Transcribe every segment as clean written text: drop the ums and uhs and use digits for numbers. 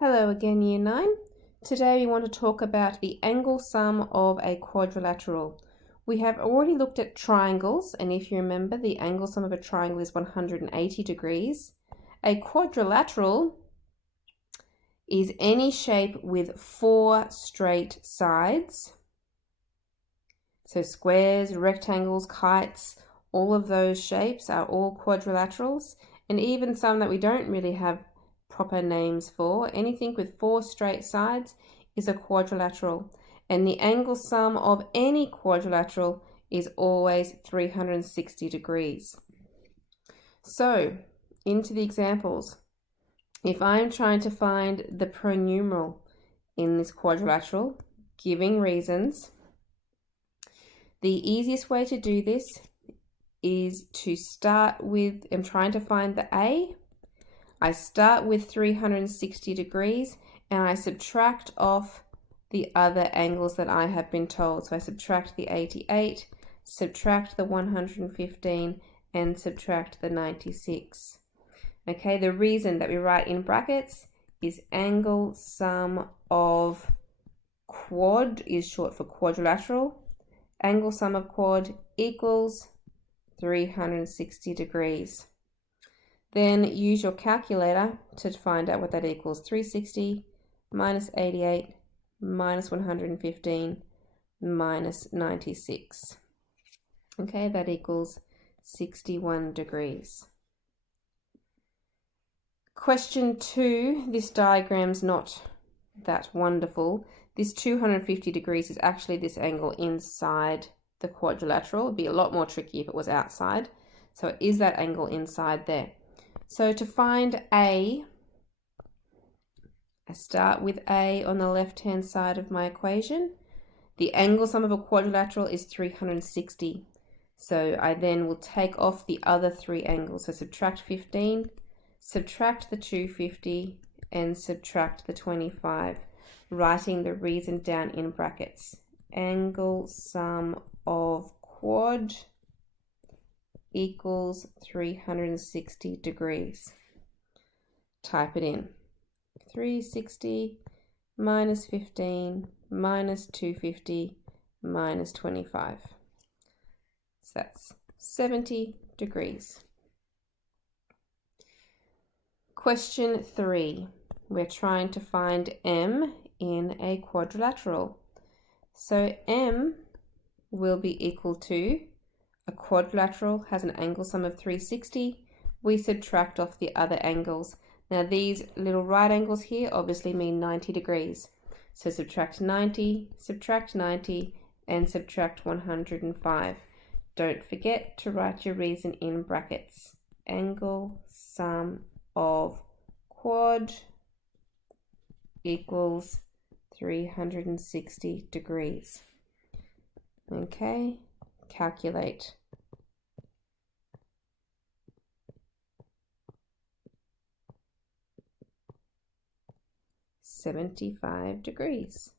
Hello again, Year 9. Today we want to talk about the angle sum of a quadrilateral. We have already looked at triangles, and if you remember, the angle sum of a triangle is 180 degrees. A quadrilateral is any shape with 4 straight sides. So squares, rectangles, kites, all of those shapes are all quadrilaterals, and even some that we don't really have proper names for. Anything with 4 straight sides is a quadrilateral, and the angle sum of any quadrilateral is always 360 degrees. So, into the examples. If I'm trying to find the pronumeral in this quadrilateral, giving reasons, the easiest way to do this is to start with, I'm trying to find the A. I start with 360 degrees and I subtract off the other angles that I have been told. So I subtract the 88, subtract the 115, and subtract the 96. Okay, the reason that we write in brackets is angle sum of quad is short for quadrilateral. Angle sum of quad equals 360 degrees. Then use your calculator to find out what that equals. 360 minus 88 minus 115 minus 96. Okay, that equals 61 degrees. Question 2, this diagram's not that wonderful. This 250 degrees is actually this angle inside the quadrilateral. It'd be a lot more tricky if it was outside. So it is that angle inside there. So to find A, I start with A on the left-hand side of my equation. The angle sum of a quadrilateral is 360. So I then will take off the other 3 angles. So subtract 15, subtract the 250, and subtract the 25, writing the reason down in brackets. Angle sum of quad equals 360 degrees. Type it in. 360 minus 15 minus 250 minus 25. So that's 70 degrees. Question 3. We're trying to find M in a quadrilateral. So M will be equal to, a quadrilateral has an angle sum of 360. We subtract off the other angles. Now these little right angles here obviously mean 90 degrees. So subtract 90, and subtract 105. Don't forget to write your reason in brackets. Angle sum of quad equals 360 degrees. Okay, calculate. $75 degrees.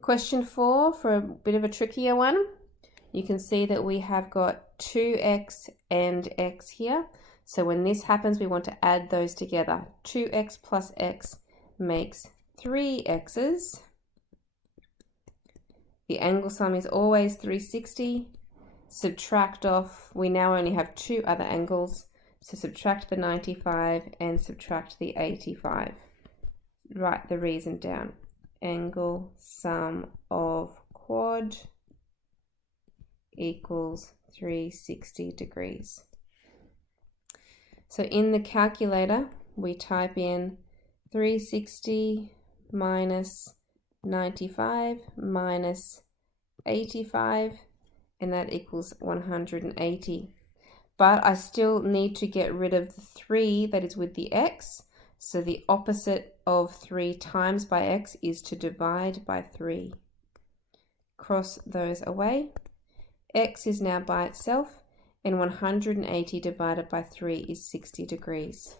Question 4, for a bit of a trickier one. You can see that we have got 2x and x here. So when this happens, we want to add those together. 2x plus x makes 3x's. The angle sum is always 360. Subtract off, we now only have 2 other angles. So subtract the 95 and subtract the 85. Write the reason down. Angle sum of quad equals 360 degrees. So in the calculator, we type in 360 minus 95 minus 85, and that equals 180. But I still need to get rid of the 3 that is with the x. So the opposite of 3 times by x is to divide by 3. Cross those away. X is now by itself, and 180 divided by 3 is 60 degrees.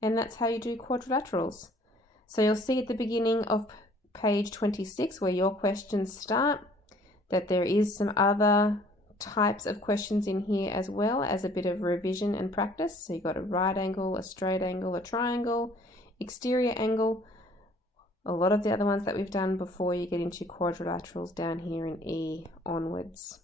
And that's how you do quadrilaterals. So you'll see at the beginning of page 26, where your questions start, that there is some other types of questions in here as well as a bit of revision and practice. So you've got a right angle, a straight angle, a triangle, exterior angle, a lot of the other ones that we've done before you get into quadrilaterals down here in E onwards.